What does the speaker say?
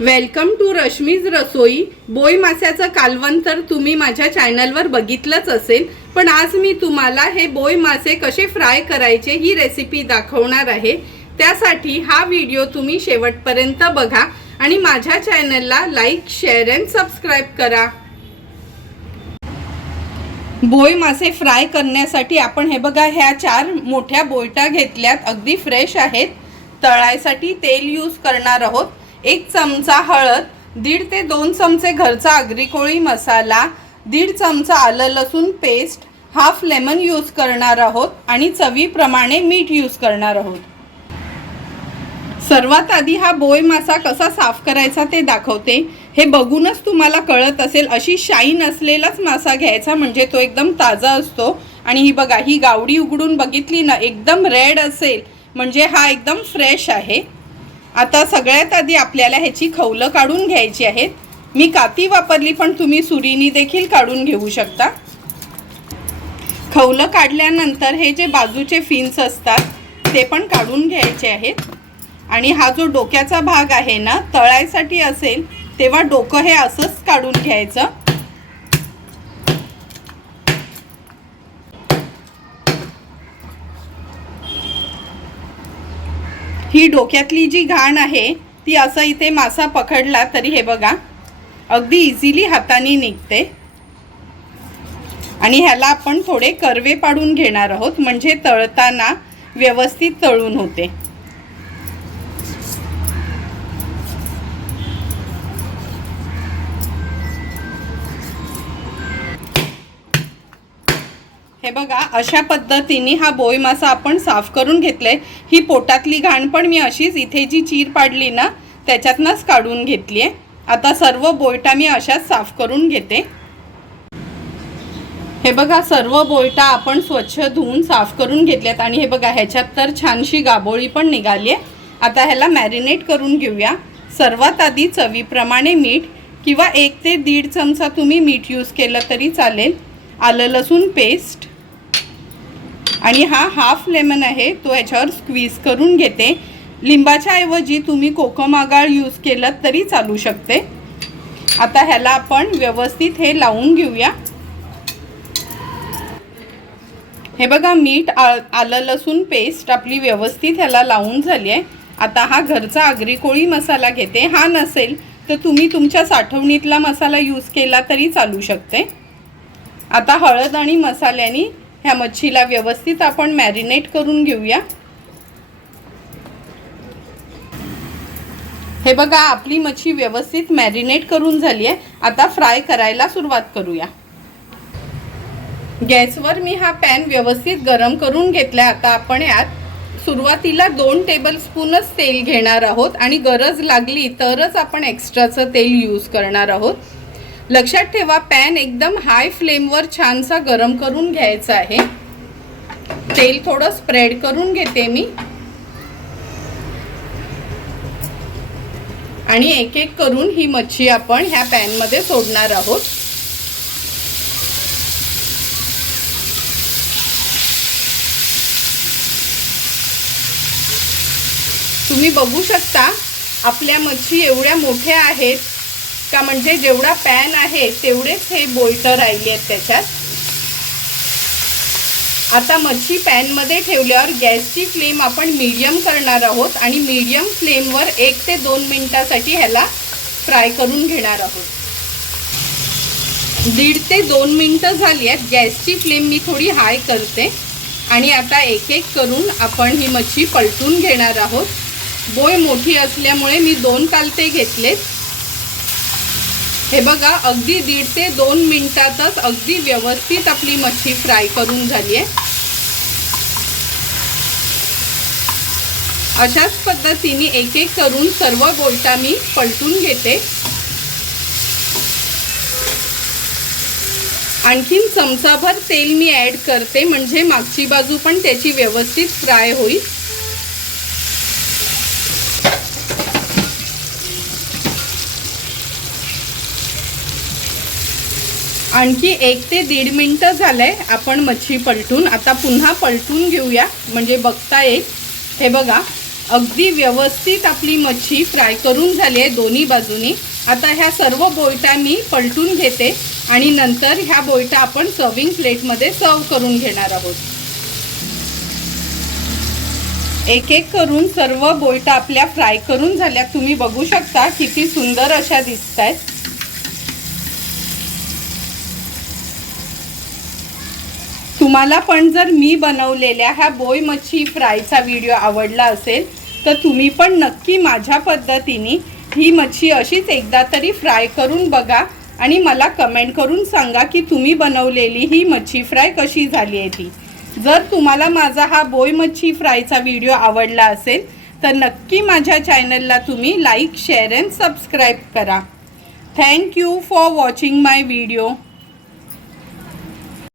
Welcome to Rashmi's रसोई बोई मास्याचं कालवण तर तुम्ही माझ्या चॅनलवर बघितलंच असेल पण आज मी तुम्हाला हे बोई मासे कसे फ्राय करायचे ही रेसिपी दाखवणार आहे. त्यासाठी हा व्हिडिओ तुम्ही शेवटपर्यंत बघा आणि माझ्या चॅनलला लाईक शेअर अँड सबस्क्राईब करा. बोई मासे फ्राय करण्यासाठी आपण हे बघा ह्या चार मोठ्या बोयटा घेतल्यात अगदी फ्रेश आहेत. तळायसाठी तेल यूज करणार आहोत. एक चमचा हळद दीड ते दोन चमचे घरचा आगरी कोळी मसाला दीड चमचा आलं लसूण पेस्ट हाफ लेमन यूज करणार आहोत आणि चवीप्रमाणे मीठ यूज करणार आहोत. सर्वात आधी हा बोय मासा कसा साफ करायचा ते दाखवते. हे बघूनच तुम्हाला कळत असेल अशी शाईन असलेलाच मासा घ्यायचा म्हणजे तो एकदम ताजा असतो. आणि ही बघा ही गावडी उघडून बघितली ना एकदम रेड असेल. म्हणजे हा एकदम फ्रेश आहे. आता सगळ्यात आधी आपल्याला ह्याची खवलं काढून घ्यायची आहेत. मी काती वापरली पण तुम्ही सुरीनी देखील काढून घेऊ शकता. खवलं काढल्यानंतर हे जे बाजूचे फिन्स असतात ते पण काढून घ्यायचे आहेत. आणि हा जो डोक्याचा भाग आहे ना तळायसाठी असेल तेव्हा डोकं हे असंच काढून घ्यायचं. ही डोक्यातली जी घाण आहे ती असं इथे मासा पकडला तरी हे बघा अगदी इझिली हाताने निघते. आणि ह्याला आपण थोडे कर्वे पाडून घेणार आहोत म्हणजे तळताना व्यवस्थित तळून होते. हे बघा अशा पद्धतीने हा बोय मासा आपण साफ करून घेतलाय. ही पोटातली घाण पण मी अशीच इथे जी चीर पाडली ना त्याच्यातनंच काढून घेतली आहे आता सर्व बोयटा मी अशाच साफ करून घेते. हे बघा सर्व बोयटा आपण स्वच्छ धुवून साफ करून घेतल्यात आणि हे बघा ह्याच्यात तर छानशी गाबोळी पण निघाली आहे आता ह्याला मॅरिनेट करून घेऊया. सर्वात आधी चवीप्रमाणे मीठ किंवा एक ते दीड चमचा तुम्ही मीठ यूज केलं तरी चालेल. आलं लसूण पेस्ट आणि हा हाफ लेमन आहे तो ह्याच्यावर स्क्वीज करून घेते. लिंबाच्या ऐवजी तुम्ही कोकम आगाळ यूज केलं तरी चालू शकते. आता ह्याला आपण व्यवस्थित हे लावून घेऊया. हे बघा मीठ आ आलं लसूण पेस्ट आपली व्यवस्थित ह्याला लावून झाली आहे. आता हा घरचा आगरी कोळी मसाला घेते. हा नसेल तर तुम्ही तुमच्या साठवणीतला मसाला यूज केला तरी चालू शकते. आता हळद आणि मसाल्यानी ह्या मच्छीला व्यवस्थित आपण मॅरिनेट करून घेऊया. हे बघा आपली मच्छी व्यवस्थित मॅरिनेट करून झाली आहे. आता फ्राय करायला सुरुवात करूया. गॅसवर मी हा पॅन व्यवस्थित गरम करून घेतला. आता आपण यात सुरुवातीला दोन टेबलस्पूनच तेल घेणार आहोत. आणि गरज लागली तरच आपण एक्स्ट्राचं तेल यूज करणार आहोत. लक्षात ठेवा पॅन एकदम हाय फ्लेमवर छानसा गरम करून घ्यायचा आहे. तेल थोडं स्प्रेड करून घेते मी. आणि एक एक करून ही मच्छी आपण ह्या पॅनमध्ये सोडणार आहोत. तुम्ही बघू शकता आपल्या मच्छी एवढ्या मोठ्या आहेत. का म्हणजे जेवढा पॅन आहे तेवढेच हे बोलटं राहिली आहेत त्याच्यात. आता मच्छी पॅनमध्ये ठेवल्यावर गॅसची फ्लेम आपण मीडियम करणार आहोत आणि मीडियम फ्लेमवर एक ते दोन मिनिटासाठी ह्याला फ्राय करून घेणार आहोत. दीड ते दोन मिनटं झाली आहेत. गॅसची फ्लेम मी थोडी हाय करते आणि आता एक एक करून आपण ही मच्छी पलटून घेणार आहोत. बोय मोठी असल्यामुळे मी दोन कालते घेतलेत. हे बघा अगदी दीड ते दोन मिनिटातच अगदी व्यवस्थित आपली मच्छी फ्राय करून झाली आहे. अशाच पद्धतीने एक एक करून सर्व बोलटा मी पलटून घेते. आणखीन चमचाभर तेल मी ॲड करते म्हणजे मागची बाजू पण त्याची व्यवस्थित फ्राय होईल. आणखी एक ते दीड मिनटं झालंय. आपण मच्छी पलटून आता पुन्हा पलटून घेऊया. म्हणजे बघता येईल. हे बघा अगदी व्यवस्थित आपली मच्छी फ्राय करून झाली आहे दोन्ही बाजूनी. आता ह्या सर्व बोयटा मी पलटून घेते आणि नंतर ह्या बोयटा आपण सर्विंग प्लेटमध्ये सर्व करून घेणार आहोत. एक एक करून सर्व बोयटा आपल्या फ्राय करून झाल्या. तुम्ही बघू शकता किती सुंदर अशा दिसत आहेत तुम्हाला पण जर मी बनवलेल्या ह्या बोय मच्छी फ्रायचा व्हिडिओ आवडला असेल तर तुम्ही पण नक्की माझ्या पद्धतीने ही मच्छी अशीच एकदा तरी फ्राय करून बघा आणि मला कमेंट करून सांगा की तुम्ही बनवलेली ही मच्छी फ्राय कशी झाली आहे ती. जर तुम्हाला माझा हा बोय मच्छी फ्रायचा व्हिडिओ आवडला असेल तर नक्की माझ्या चॅनलला तुम्ही लाईक शेअर अँड सबस्क्राईब करा. Thank you for watching my video